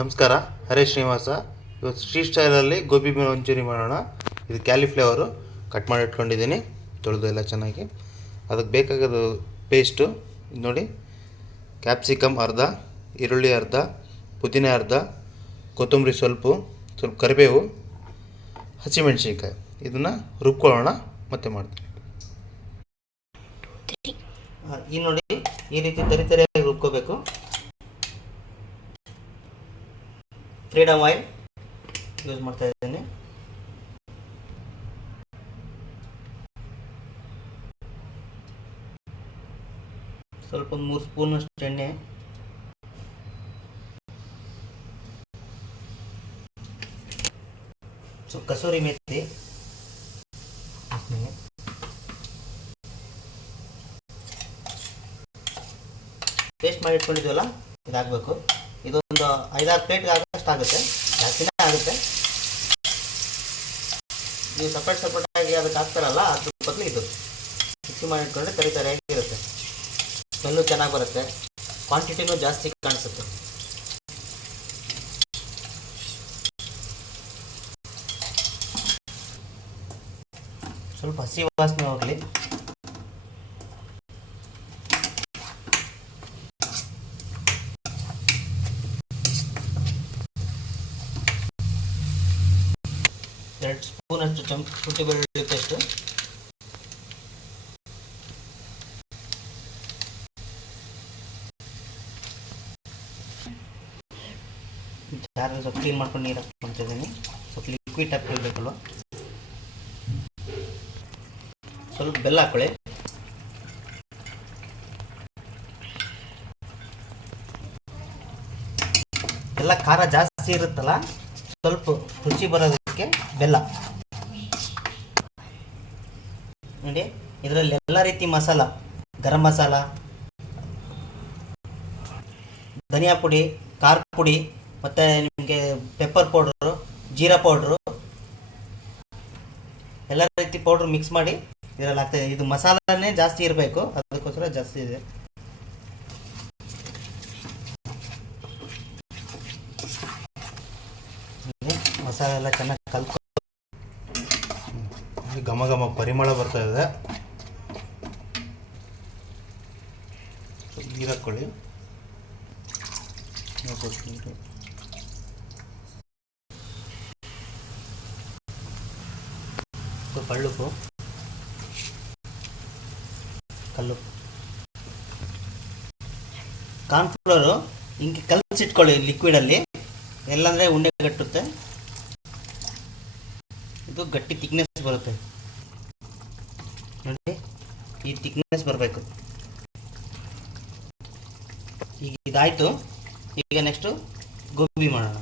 ನಮಸ್ಕಾರ, ಹರೇಶ್ ಶ್ರೀನಿವಾಸ. ಇವತ್ತು ಸ್ಟ್ರೀಟ್ ಸ್ಟೈಲಲ್ಲಿ ಗೋಬಿ ಮಂಚೂರಿ ಮಾಡೋಣ. ಇದು ಕ್ಯಾಲಿಫ್ಲವರು ಕಟ್ ಮಾಡಿ ಇಟ್ಕೊಂಡಿದ್ದೀನಿ, ತೊಳೆದು ಎಲ್ಲ ಚೆನ್ನಾಗಿ. ಅದಕ್ಕೆ ಬೇಕಾಗೋದು ಪೇಸ್ಟು ನೋಡಿ, ಕ್ಯಾಪ್ಸಿಕಮ್ ಅರ್ಧ, ಈರುಳ್ಳಿ ಅರ್ಧ, ಪುದೀನ ಅರ್ಧ, ಕೊತ್ತಂಬರಿ ಸ್ವಲ್ಪ ಕರಿಬೇವು, ಹಸಿಮೆಣಸಿನ್ಕಾಯಿ. ಇದನ್ನು ರುಬ್ಕೊಳ್ಳೋಣ, ಮತ್ತೆ ಮಾಡ್ತೀನಿ. ಈ ನೋಡಿ, ಈ ರೀತಿ ತರಿಯಾಗಿ ರುಬ್ಕೋಬೇಕು. ಫ್ರೀಡಮ್ ಆಯಿಲ್ ಯೂಸ್ ಮಾಡ್ತಾ ಇದ್ದೀನಿ. ಸ್ವಲ್ಪ 3 ಸ್ಪೂನಷ್ಟು ಎಣ್ಣೆ, ಕಸೂರಿ ಮೆಥಿ, ಪೇಸ್ಟ್ ಮಾಡಿ ಇಟ್ಕೊಂಡಿದ್ವಲ್ಲ ಇದಾಗಬೇಕು. ಇದೊಂದು 5-6 ಪ್ಲೇಟ್ಗೆ ಆಗಷ್ಟು ಆಗುತ್ತೆ, ಜಾಸ್ತಿನೇ ಆಗುತ್ತೆ. ನೀವು ಸಪ್ರೇಟಾಗಿ ಅದಕ್ಕೆ ಹಾಕ್ತಾರಲ್ಲ, ಅದ್ರ ಬದಲು ಇದು ಮಿಕ್ಸಿ ಮಾಡಿ ಇಟ್ಕೊಂಡ್ರೆ ತರಿಯಾಗಿರುತ್ತೆ. ಸ್ಮೆಲ್ಲು ಚೆನ್ನಾಗಿ ಬರುತ್ತೆ, ಕ್ವಾಂಟಿಟಿನೂ ಜಾಸ್ತಿ ಕಾಣಿಸುತ್ತೆ. ಸ್ವಲ್ಪ ಹಸಿ ವಾಸನೆ ಹೋಗಲಿ. ಎರಡು ಸ್ಪೂನಷ್ಟು ಶುಂಠಿ ಬೆಳ್ಳುಳ್ಳಿ ಪೇಸ್ಟು, ಜಾರಲ್ಲಿ ಸ್ವಲ್ಪ ಕ್ಲೀನ್ ಮಾಡ್ಕೊಂಡು ನೀರು ಹಾಕ್ಕೊತಿದ್ದೀನಿ. ಸ್ವಲ್ಪ ಲಿಕ್ವಿಡ್ ಹಾಕ್ಕೊಳ್ಬೇಕಲ್ವ. ಸ್ವಲ್ಪ ಬೆಲ್ಲ ಹಾಕೊಳ್ಳಿ. ಎಲ್ಲ ಖಾರ ಜಾಸ್ತಿ ಇರುತ್ತಲ್ಲ, ಸ್ವಲ್ಪ ರುಚಿ ಬರೋದಕ್ಕೆ ಬೆಲ್ಲ ನೋಡಿ. ಇದರಲ್ಲಿ ಎಲ್ಲ ರೀತಿ ಮಸಾಲ, ಗರಂ ಮಸಾಲ, ಧನಿಯಾ ಪುಡಿ, ಖಾರ ಪುಡಿ, ಮತ್ತು ನಿಮಗೆ ಪೆಪ್ಪರ್ ಪೌಡ್ರು, ಜೀರಾ ಪೌಡ್ರು, ಎಲ್ಲ ರೀತಿ ಪೌಡ್ರ್ ಮಿಕ್ಸ್ ಮಾಡಿ ಇದರಲ್ಲಿ ಹಾಕ್ತಾಯಿದೆ. ಇದು ಮಸಾಲನೇ ಜಾಸ್ತಿ ಇರಬೇಕು, ಅದಕ್ಕೋಸ್ಕರ ಜಾಸ್ತಿ ಇದೆ. ಮಸಾಲೆ ಎಲ್ಲ ಚೆನ್ನಾಗಿ ಕಲ್ತ್ಕೊಂಡು ಘಮ ಘಮ ಪರಿಮಳ ಬರ್ತಾ ಇದೆ. ನೀರು ಹಾಕ್ಕೊಳ್ಳಿ. ಸ್ವಲ್ಪ ಹಳ್ಳುಪ್ಪು, ಕಲ್ಲುಪ್ಪು, ಕಾರ್ನ್ಫ್ಲವರು ಹಿಂಗೆ ಕಲಸಿಟ್ಕೊಳ್ಳಿ ಲಿಕ್ವಿಡಲ್ಲಿ, ಎಲ್ಲಂದರೆ ಉಂಡೆ ಗಟ್ಟುತ್ತೆ. ಇದು ಗಟ್ಟಿ ಥಿಕ್ನೆಸ್ ಬರುತ್ತೆ ನೋಡಿ, ಈ ಥಿಕ್ನೆಸ್ ಬರಬೇಕು. ಈಗ ಇದಾಯಿತು. ಈಗ ನೆಕ್ಸ್ಟು ಗೋಬಿ ಮಾಡೋಣ.